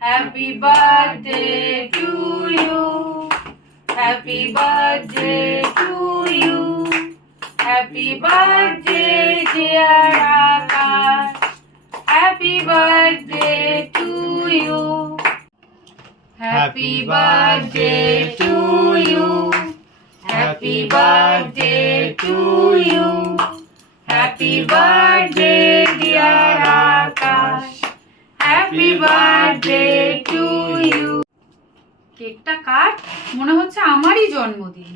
Happy birthday to you. Happy birthday to you. Happy birthday, dear Akash. Happy birthday to you. Happy birthday to you. Happy birthday to you. Happy birthday, dear Akash. Happy birthday to you. কেকটা কাট, মনে হচ্ছে আমারই জন্মদিন।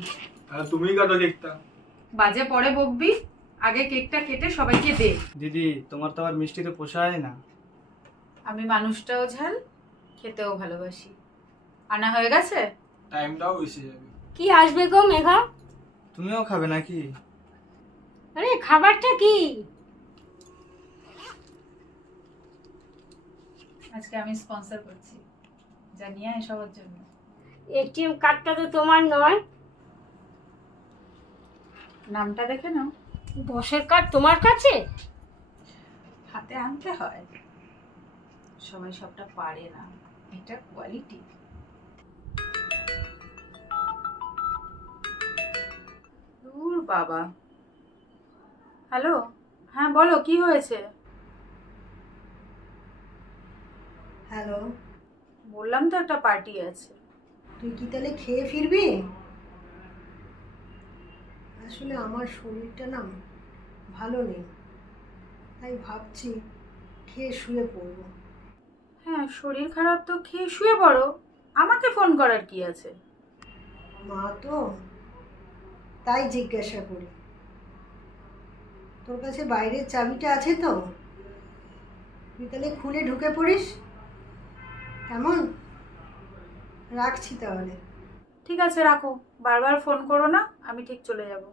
আর তুমিই কাটো কেকটা। বাজে পরে বকবি, আগে কেকটা কেটে সবাইকে দে। দিদি, তোমার তো আর মিষ্টিতে পোষায় না। আমি মানুষটাও ঝাল, খেতেও ভালোবাসি। আনা হয়ে গেছে? টাইমটাও বেশি যাবে। কি আসবে গো মেঘা? তুমিও খাবে নাকি? আরে খাবারটা কি? আজকে আমি স্পন্সর করছি, জানিয়ে সবার জন্য। এটিএম কার্ডটা তো তোমার নয়। নামটা দেখে নাও। বসের কার্ড তোমার কাছে? হাতে আনতে হয়, সবাই সবটা পারে না, এটা কোয়ালিটি। দূর বাবা। হ্যালো, হ্যাঁ বলো, কি হয়েছে? হ্যালো, বললাম তো একটা পার্টি আছে। তুই কি তাহলে খেয়ে ফিরবি? আসলে আমার শরীরটা না ভালো নেই, তাই ভাবছি খেয়ে শুয়ে পড়ব। হ্যাঁ, শরীর খারাপ তো খেয়ে শুয়ে পড়ো, আমাকে ফোন করার কি আছে? মা তো, তাই জিজ্ঞাসা করি। তোর কাছে বাইরের চাবিটা আছে তো? তুই তাহলে খুলে ঢুকে পড়িস, কেমন? রাখছি তাহলে। ঠিক আছে, রাখো, বারবার ফোন করো না, আমি ঠিক চলে যাব।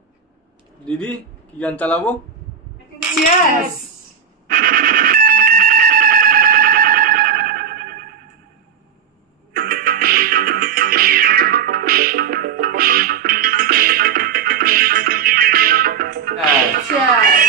দিদি, কি গান চালাবো? চিয়ার্স। চিয়ার্স।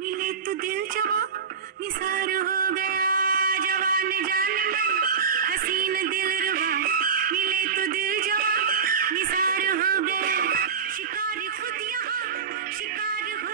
मिले तो दिल जवा निसार हो गया जवान जान मन हसीन दिल रुबा मिले तो दिल जवा निसार हो गया शिकार खुद यहाँ शिकार हो